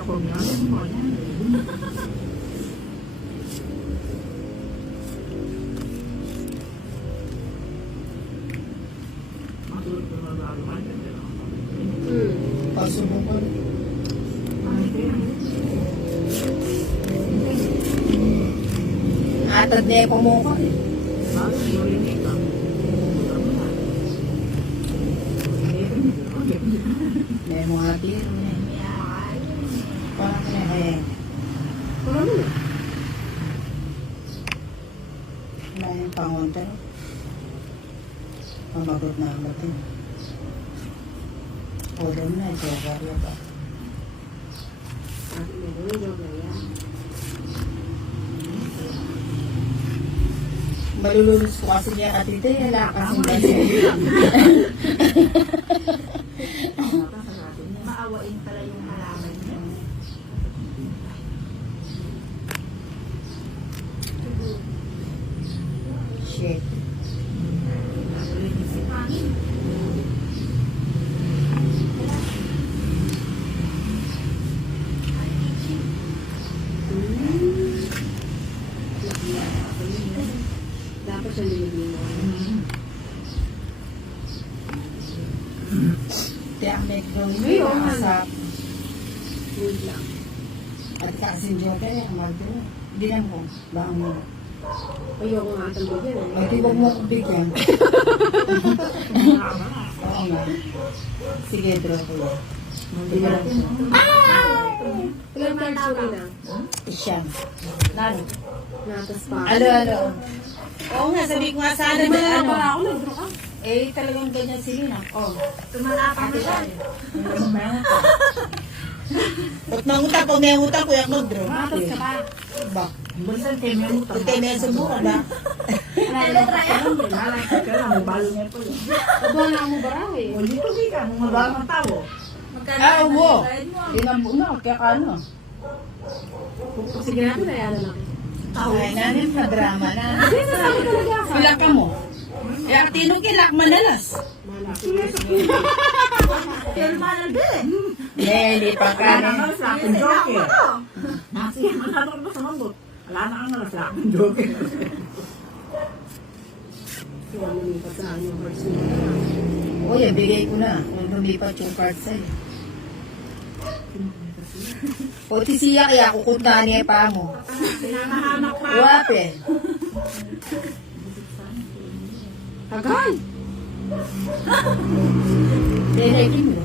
ako niya. Mo yan. Matulog ko na gagawin. Pasubukan. Atad niya yung pumuka eh. May mga tiro na eh. Parang ka na eh. Wala yung pangonta. Pamagot na ang batin. O doon na, jogaryo ba? Malululus ko kasi niya katita, wala kasing kasi. Maawain pala yung halaman niya. Shit. Dapat sa lilig mo. Kaya ang background Ay, niya, oo nga. asap. Wait lang. At kasing joker, ang magdo. Hindi lang ko, baka mo. Ayoko nga atang bigyan eh. Ay, di wag mo akong bigyan. Oo nga. Sige, draw ko yan. Hindi na lang siya. Ilang cards mo na? Isyam. Nani? Natas pa. Ano? Oo nga, sabi ko nga sana na ano. Ako nag-draw ka. Eh, talagang ganyan si Lina. Oh. Tumalapang na siya. Ba't manguta ko, may nguta ko yung mag-draw. Natas ka ba? Ba? Bulisan kayo may utang. Ito may subukan ba? Lalay ka lang, mabalo niya po. Aba na mo barang eh. O dito di ka, kung mabalo ng tao. Ah, uwo. Tinambo na, kaya ka ano. Sige natin na yan na lang. Ay, nanin pa drama na. Sige, sasabi talaga ako. Pila ka mo. Kaya tinong kilak manalas. Pero mahal din. Hindi pa ka Wala na rin. nga sa akin, joker. Sige, masyado ka ba sa mambot? Wala na nga sa akin, joker. Kaya lumipat sa akin yung cards mo. Uy, bigay ko na. Kung lumipat yung card sa'yo. O siya kaya kukunta niya pa mo. Sinanahanap pa. Wape. Agay! Dinagin mo.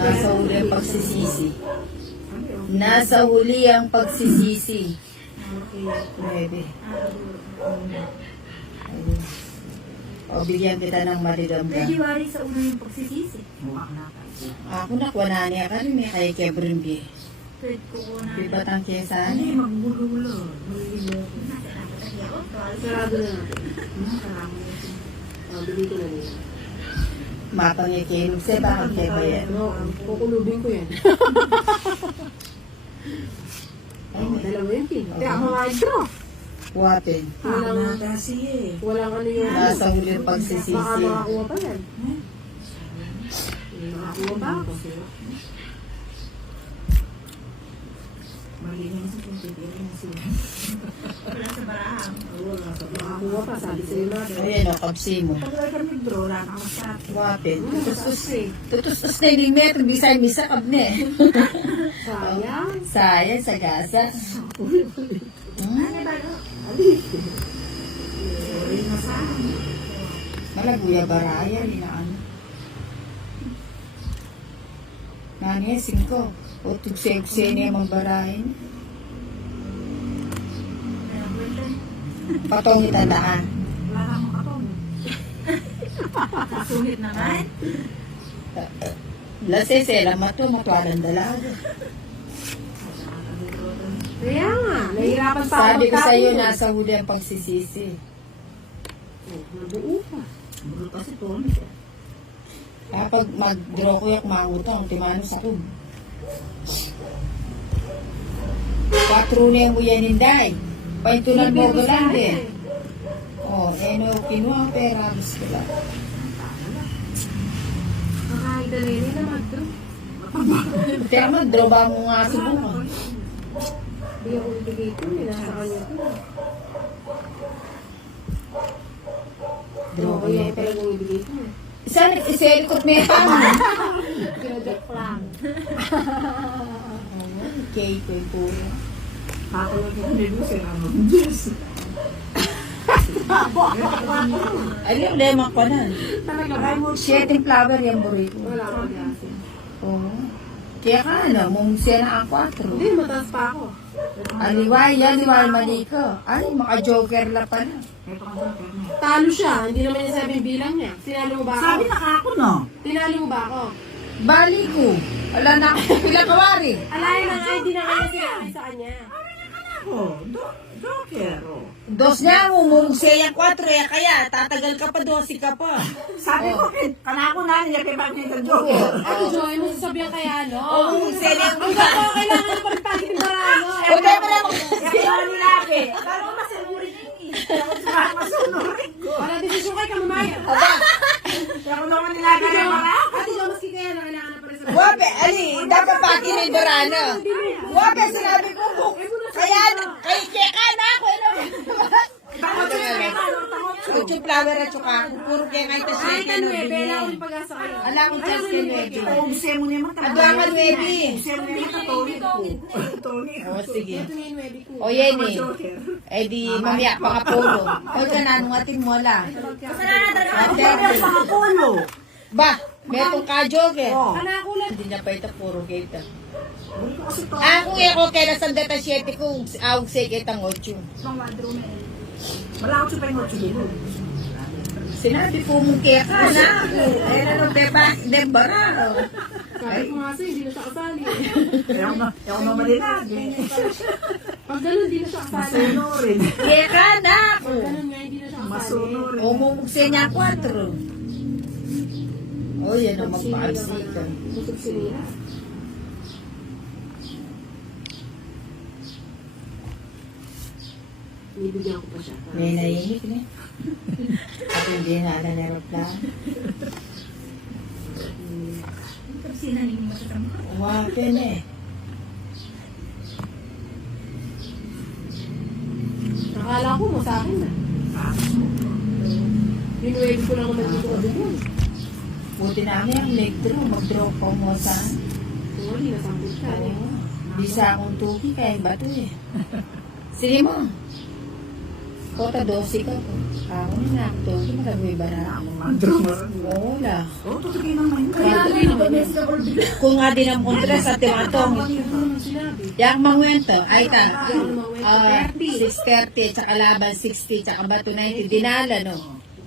Nasa huli ang pagsisisi. Nasa huli ang pagsisisi. Pwede. O bigyan kita ng madidamdam. February sa una yung pagsisisi. Mukha na tayo. Ako nakuha na niya ka rin kay Kebrimbi. Third ko na. Pibatang kesa. Hindi, magbulo-bulo. Malililo. Sarado na natin. Bili ko na niya. Mapangikinom siya bakit kay bayan. Ano, kukulubin ko yan. Ay, may Dalawa yung pin. Kaya ako nga draw. Wape. Walang kasi eh. Walang ano yung... Nasa huli ang pagsisisi. Baka makakuha pa yan. Makakuha pa ako. Malinis sa pagtitirin na sila. Wala sa barahang. Wala sa Makakuha pa, sabi sa'yo natin. Ayan o, kapsi mo. Pag wala kami draw, wala na akong shot. Wape. Tutus eh. Tutus na yung metro. Bisay misa kabne. Sayang. Sayang sa gasa. Malaguya baraya. Ano. Nani, 5. O tugse-ugse niya mga barahin. Patong itandaan. Wala na akong katong. Sulit naman. Lasesela mato, matwalang dalaga. Kaya nga. Nahihirapan pa ako. Sabi ko sa iyo, magtapos. nasa huli ang pagsisisi. Nabuo pa. Buro kasi po. Kapag mag-draw ko yung mangutang, timano sa kub. 4 na yung uyaninday. Paintunan mo ko lang din. O, eno, kinuha ang pera, gusto lang. Nakahida na yun na mag-draw. Kaya man, droba mo nga subukan. Hindi ako ibigay ko. Nasa kanya ko. Droba Kaya yan. talagang ibigay ko. Sana iselikot mo yan. Kinadok lang. Okay, koy po. Patulog ko ni Lucy ang Diyos. Ay, yung lemon ko na. Talaga ba? Shedding flower yung burrito. Wala ako dyan. Oo. Kaya ka na, mumsiya na ang 4. Hindi, mataas pa ako. Aliway, mali ka. Ay, maka-joker la pala. Ito ka sa akin. Talo siya. Hindi naman niya sabi yung bilang niya. Tinalo mo ba ako? Sabi na ako, no? Tinalo mo ba ako? Bali ko. Wala na ako pila kawari. Alay na nga, hindi na kaya sinabi sa kanya. Ako, Joker, oh. Dos nga mo, mumsiya yung 4 kaya tatagal ka pa, 12 ka pa. Sabi ko, kanako na niya kay bakit ng Joker. Ako, Joy, mo sasabihan kaya ano? Oo, mumsiya yung Ang gato, kailangan na pa rin pagin yung barano. O, tayo mo na mo. Kaya mga nilaki. Kala ko masinurin yung ako sa masunurin ko. Wala desisyon kay kamamaya. Kaya ko naman nilaki ng mga ako. Ate Jo, maski kaya na kailangan na pa rin sa Wape, ali, dapat paki rin dorana. Wape, sinabi ko po. Kaya ka na ako. Takot siya, takot siya. Yung flower at saka, puro kaya nga ito siya. Ay, kanwebe, wala akong pag-asa kayo. Ala akong chance kay Nuebe. Ubse mo naman. Adwangan, Nuebe. Ubse mo naman ka, Tony ko. Tony ko. O, sige. Ito na yung nuebe ko. O, yan eh. Joker. Eh di, mamaya pa nga polo. O, ka na, nung atin mo la. Kasalanan talaga ako. Joker sa mga pulo. Ba, metong ka joker. Oo. Kanakulat. Hindi na pa ito, puro kita. Buli ko kasi to. Ako ako kaya sa data 7 kung awag sa kitang 8. Wala ako sa pengot siguro. Sinabi po mong kaya ka na ako. Eh, ano, debara. Sabi ko nga sa'yo, hindi na siya kasali. Kaya ako naman nilagi. Pag ganun, hindi na siya kasali. Masunurin. Kaya ka na ako. Pag ganun nga, hindi na siya kasali. Masunurin. Umumukse niya 4. O, yan ang magpaagsikan. Busog sinira. Ibigyan ko pa siya. May naiinip na. At hindi na ala na aeroplano. Umake na eh. Nakala ko mo sa akin na. Yung nuebe ko lang naman dito ka doon. Buti namin ang leg draw. Mag-draw pa mo sa... Sorry, nasambit ka. Di sa akong tuki kaya bato eh. Sige mo. Kota 12 ka po. Ako na ako tuki. Magagawin ba na ako? Oo la. Oo, tutukin naman. Kung nga din ang kontra sa timatong. Sinabi. Yang mangwento ay ta. Yung mga 6:30 tsaka laban 60 tsaka bato 90. Dinala no.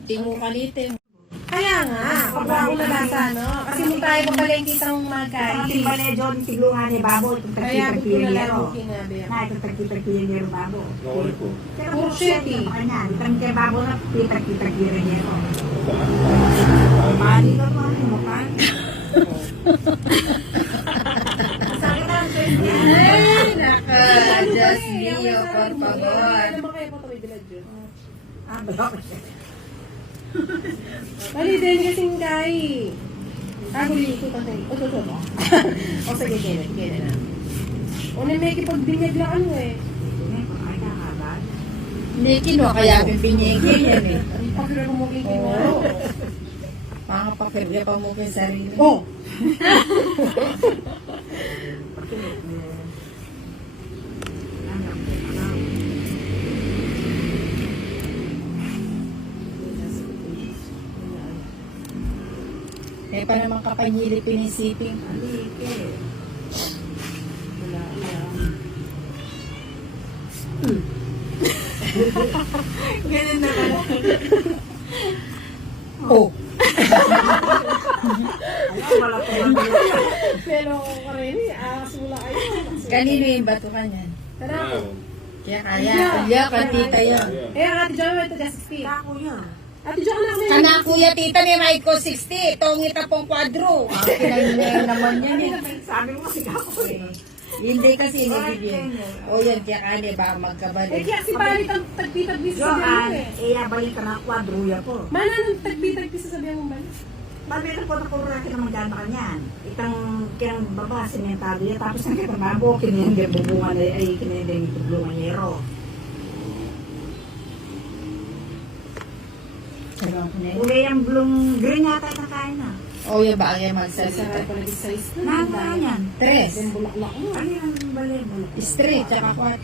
Tingo ka dito. Kaya nga, pagbago na lasa, no? Kasi mo tayo papalengke itang Ang magkain. timba ni John, tiglungan ni Babo. Itong Kaya ko na lang tagkitag-kilingero. kinabi. Na, itong tagkitag-kilingero Babo. Pero Puro kung shit, siya, eh. pa kanya. Itong kay Babo na tagkitag-kilingero. Mali ka mo, ano mo pa? Sakit ang Ay, naka. Just Leo, por favor. Ano ba kayo po ito may bilad yun? Ah, balok. Mali din kasing kay. Huli ko kasi. O, so. O, sige, kaya na. O, na may kipagbinyag lang ano eh. Ay, kakabal. Hindi kinuha kaya pipinyigin yan eh. Pakira ko mo kay Oo. Mga pakirya pa mo kay sarili. Oh! Kaya pa naman kapanyili pinisiping. Alike. Ganun na pala. Oh. Ay, wala pa lang. Pero ka rin eh. Mula kayo. Kanino yung bato ka niyan? Tara ako. Kaya kaya. Kaya ka tita yan. Eh, ang ate John, ito ka 60. Ako yan. Ate John, anak mo Kana kuya tita ni Mike ko 60. Tongita pong kwadro. Kinangin naman yan eh. Sabi mo, sigaw ko eh. Hindi kasi inibigyan. O yan, kaya kanya baka Eh, magkabalik. kaya si Bali tagpi-tagpi sa sabihan Johan, mo eh. iya balik ka na kwadruya po. Mana nang tagpi-tagpi sa sabihan mo, Bali? Pabira po na puro natin naman dyan ba kanyan. Itang kaya baba, sementado yan. Tapos ang katamabo, kinenday bubungan ay kinenday nito blumanyero. Sarap na yun. Uli yung bloom green yata yung nakain na. O yung bagay Sarap magsalita. pala yung size na. Nana yan. Tres. Yung bulaklak mo. Ano yung bali? Straight, tsaka 4.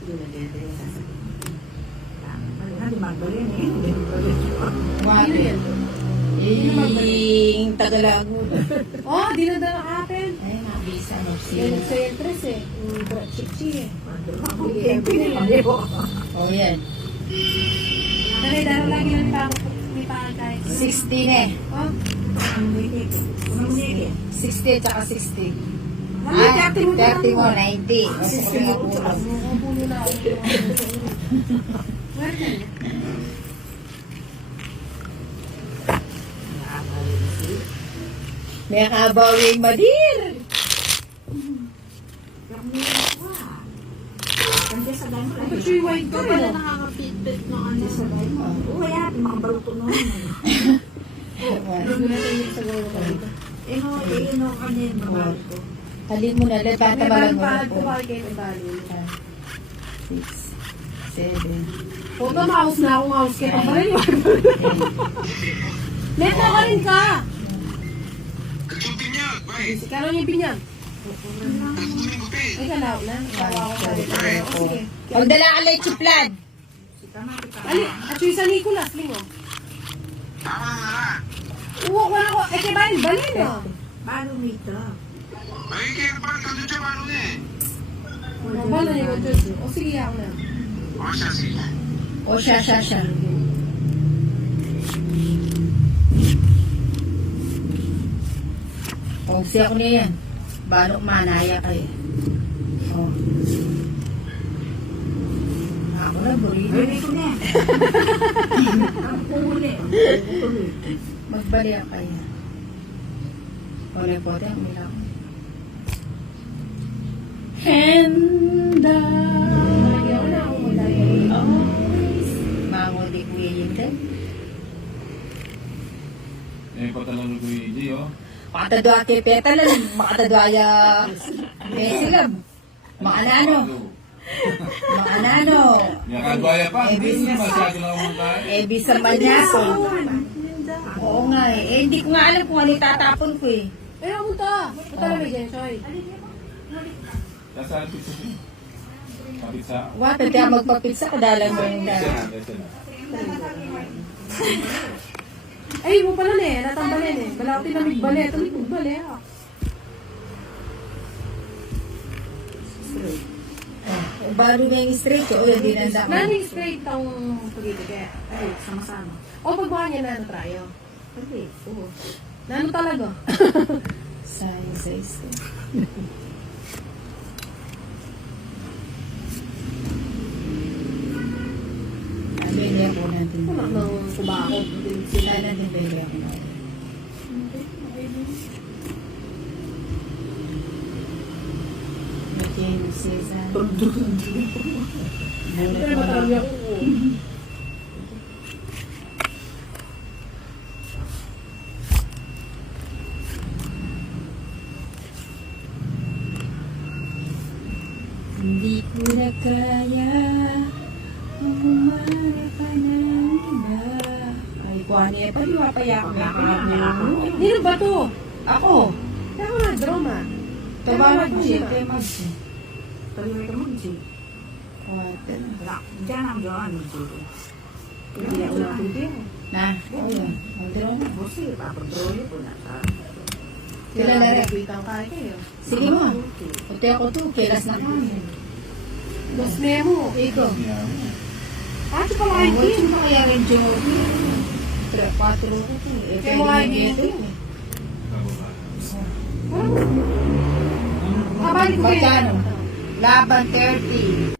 Hindi na dito yung sasabihin. Hindi magbali na yun. Hindi magbali. Ano yan? Yung Tagalago. Oh, dinadala natin. Ay, mabisa mo Yan sila. sa entrance eh. Yung chichi eh. O yan. Kasi daro lagi lang may pangkay. 60 na eh. Oh, 60 tsaka 60. Ano, Ah, 30 mo 30 mo, 90. O, sige mo po. puno na ako. Where ka na? May kabawing madir. Ba't yung white ka pala nakaka-fitbit ng ano sa bahay mo? Wala, makabaluto nun. Ano na tayo sa gawa ko dito? Ino kanya yung babalo ko. Halin mo na, May tatabalan mo na balpad po. ko ba kayo ng balo? 6, 7, Huwag na mouse na akong mouse kaya pa rin. Neto ka rin ka! Si Karon yung pinyag. Ay, kalaw na. Kawawa ko pa rin. O, sige. Magdala ka lang chuplad. Ali, at yung sa Nicolas, lingo. Uwa ko na ko. Eh, kaya balin, balin ah. Balo nito. Bala niyo ang Diyos. O, sige ako na. O siya. O siya ko na yan. Balok manaya kayo. O. Ako na, burino. Pwede ko na. Ang puli. Magbaliak kayo. O na po, tayo umilang. Henda. Lagyan ko na ako magdaya. Mangodik mo yung din. Eh, patalong ko yung EJ, oh. Makatadwa kay Petalan. Makatadwaya. Mesilab. Makanano. Makanano. Nakagaya pa, hindi masyado lang ang mga Ebi sa Manyaso. Oo nga eh. Eh, hindi ko nga alam kung ano itatapon ko eh. Eh, ako punta. Punta na may dyan, Choy. Nasa pizza siya. Sa pizza. Wata, kaya magpapitsa ko dalang mo yung Pizza dala. na, pizza na. Ay, mo pala na eh. Natambalin eh. Balaki na may bale. Ito may bale ah. Baro nga yung straight ko. O, hindi nanda ko. Naning straight ang pagkita kaya. Ay, sama-sama. O, pagbawa niya nano tayo. Pwede. Oo. Nano talaga. Size. Bili ako natin. Ano nang kubakot. Sila natin bili ako na. Maging Cesar. Pero matarami ako. Hindi ko na kaya ang umarap ka ng iba. Ay, kuha niya pa, di ba pa yakap na ako. Nino ba to? Ako, Kaya ko na, drama. tabaran ko siya, kaya mag-siya. Tuloy ka mag-G. Water. Diyan ang doon mag-G. Hindi ako nakundi. Na, ayun, mag-draw na. Busi, papadroy ko na sa... Sila na rin. Nagwitang kaya kayo. Sige mo, puti ako to, kilas na kami. Dos memo. Ikaw. Yeah. Ah, ito pala Ay, kayo. wait, yung kaya rin joke. 4 ko to. Eh, Kaya mga pwede idea na to. ito. Kabalik ko kayo. Magkano? Laban 30.